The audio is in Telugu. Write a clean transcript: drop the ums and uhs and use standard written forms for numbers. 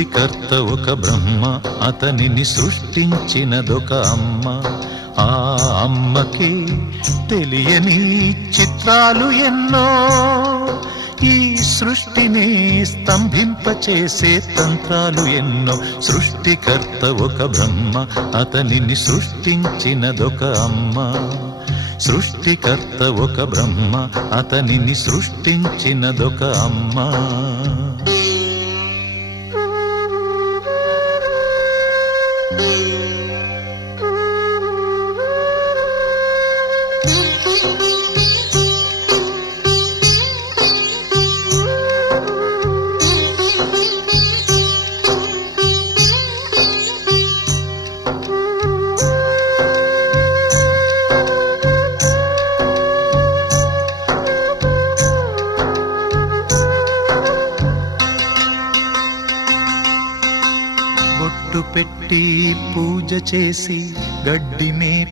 సృష్టికర్త ఒక బ్రహ్మ, అతనిని సృష్టించినదొక అమ్మ. ఆ అమ్మకి తెలియని చిత్రాలు ఎన్నో, ఈ సృష్టిని స్తంభింపచేసే తంత్రాలు ఎన్నో. సృష్టికర్త ఒక బ్రహ్మ, అతనిని సృష్టించినదొక అమ్మ. సృష్టికర్త ఒక బ్రహ్మ, అతనిని సృష్టించినదొక అమ్మ. బొట్టు పెట్టి పూజ చేసి గడ్డినే